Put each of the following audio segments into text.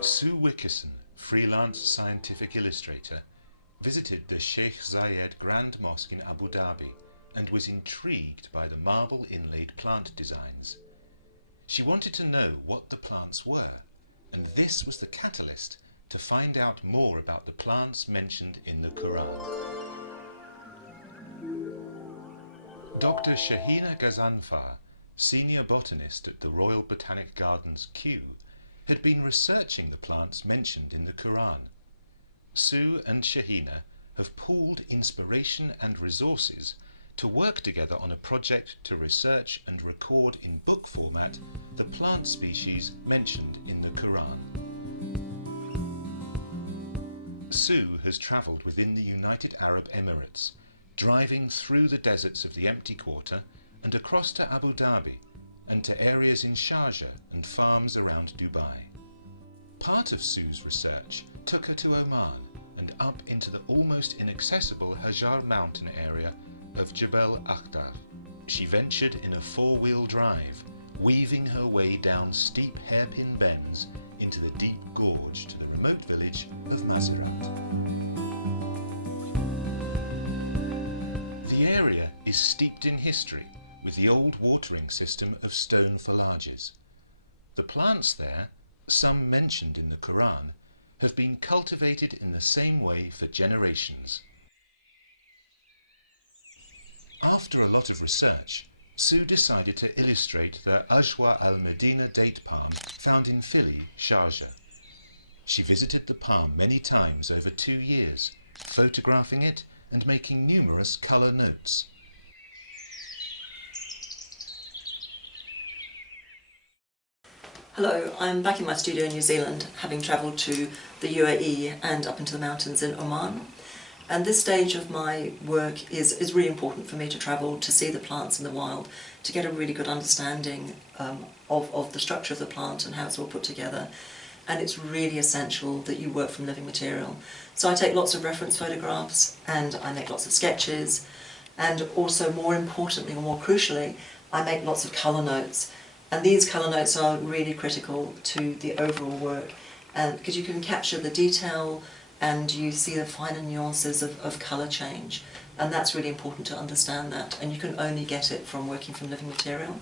Sue Wickison, freelance scientific illustrator, visited the Sheikh Zayed Grand Mosque in Abu Dhabi and was intrigued by the marble inlaid plant designs. She wanted to know what the plants were, and this was the catalyst to find out more about the plants mentioned in the Qur'an. Dr. Shahina Ghazanfar, senior botanist at the Royal Botanic Gardens, Kew, had been researching the plants mentioned in the Qur'an. Sue and Shahina have pooled inspiration and resources to work together on a project to research and record in book format the plant species mentioned in the Qur'an. Sue has travelled within the United Arab Emirates, driving through the deserts of the Empty Quarter and across to Abu Dhabi and to areas in Sharjah and farms around Dubai. Part of Sue's research took her to Oman and up into the almost inaccessible Hajar mountain area of Jabal al Akhdar. She ventured in a four-wheel drive, weaving her way down steep hairpin bends into the deep gorge to the remote village of Mazarat. The area is steeped in history, with the old watering system of stone follages. The plants there, some mentioned in the Qur'an, have been cultivated in the same way for generations. After a lot of research, Sue decided to illustrate the Ajwa al-Medina date palm found in Fili, Sharjah. She visited the palm many times over 2 years, photographing it and making numerous colour notes. Hello, I'm back in my studio in New Zealand, having travelled to the UAE and up into the mountains in Oman. And this stage of my work is really important for me to travel to see the plants in the wild, to get a really good understanding of the structure of the plant and how it's all put together. And it's really essential that you work from living material. So I take lots of reference photographs and I make lots of sketches, and also more importantly or more crucially, I make lots of colour notes. And these colour notes are really critical to the overall work, and because you can capture the detail and you see the finer nuances of colour change, and that's really important to understand that, and you can only get it from working from living material.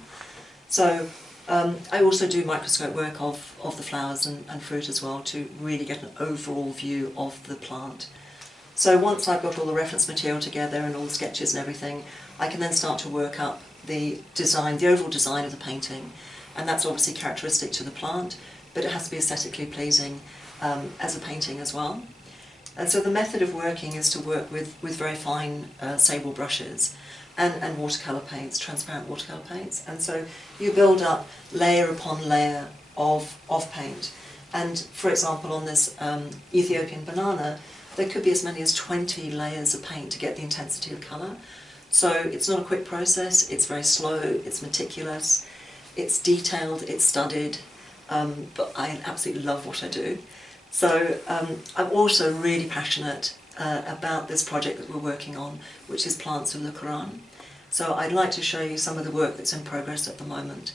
So I also do microscope work of the flowers and fruit as well, to really get an overall view of the plant. So once I've got all the reference material together and all the sketches and everything, I can then start to work up the design, the overall design of the painting, and that's obviously characteristic to the plant, but it has to be aesthetically pleasing as a painting as well. And so the method of working is to work with very fine sable brushes and watercolour paints, transparent watercolour paints, and so you build up layer upon layer of paint. And for example, on this Ethiopian banana, there could be as many as 20 layers of paint to get the intensity of colour. So it's not a quick process, it's very slow, it's meticulous, it's detailed, it's studied, but I absolutely love what I do. So I'm also really passionate about this project that we're working on, which is plants of the Qur'an. So I'd like to show you some of the work that's in progress at the moment.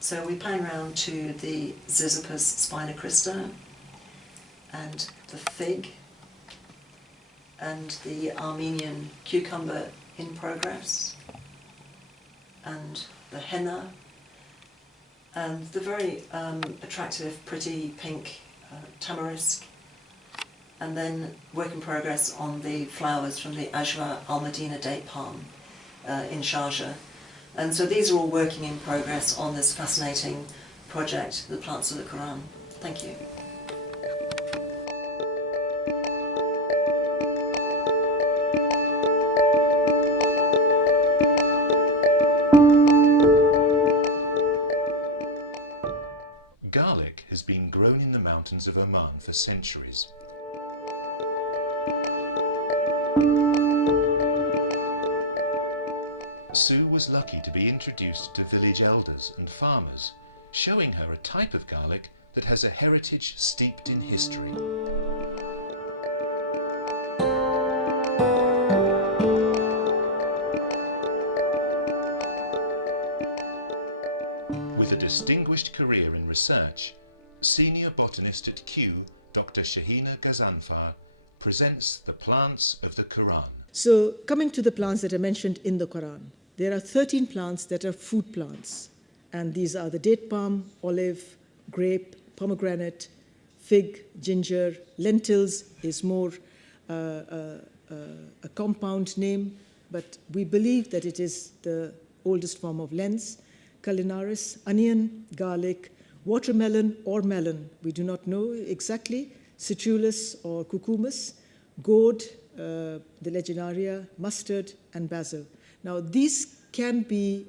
So we pan round to the Ziziphus spinocrista, and the fig, and the Armenian cucumber in progress, and the henna, and the very attractive, pretty pink tamarisk, and then work in progress on the flowers from the Ajwa al-Medina date palm in Sharjah. And so these are all working in progress on this fascinating project, the plants of the Qur'an. Thank you. Garlic has been grown in the mountains of Oman for centuries. Sue was lucky to be introduced to village elders and farmers, showing her a type of garlic that has a heritage steeped in history. distinguished career in research, Senior Botanist at Kew, Dr. Shahina Ghazanfar, presents the plants of the Qur'an. So, coming to the plants that are mentioned in the Qur'an, there are 13 plants that are food plants. And these are the date palm, olive, grape, pomegranate, fig, ginger. Lentils is more a compound name, but we believe that it is the oldest form of lens. Culinaris, onion, garlic, watermelon or melon, we do not know exactly, citrullus or cucumis, gourd, the legionaria, mustard, and basil. Now, these can be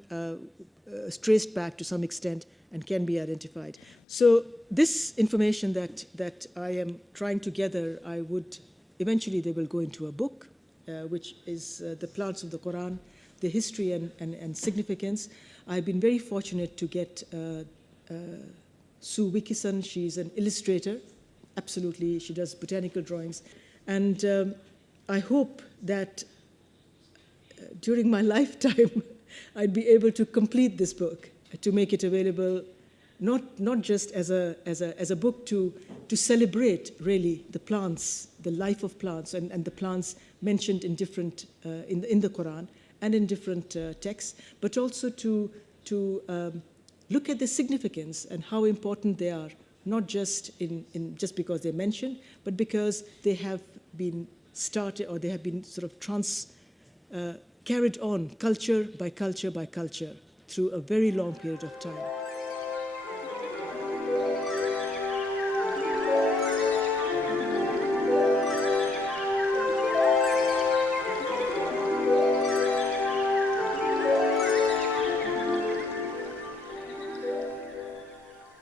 traced back to some extent and can be identified. So this information that I am trying to gather, I would eventually they will go into a book, which is the plants of the Quran, the history and significance. I've been very fortunate to get Sue Wickison. She's an illustrator, absolutely. She does botanical drawings. And I hope that during my lifetime, I'd be able to complete this book, to make it available, not just as a book to celebrate really the plants, the life of plants, and the plants mentioned in different in the Quran and in different texts, but also to look at the significance and how important they are, not just in just because they're mentioned, but because they have been started or they have been sort of carried on culture by culture by culture through a very long period of time.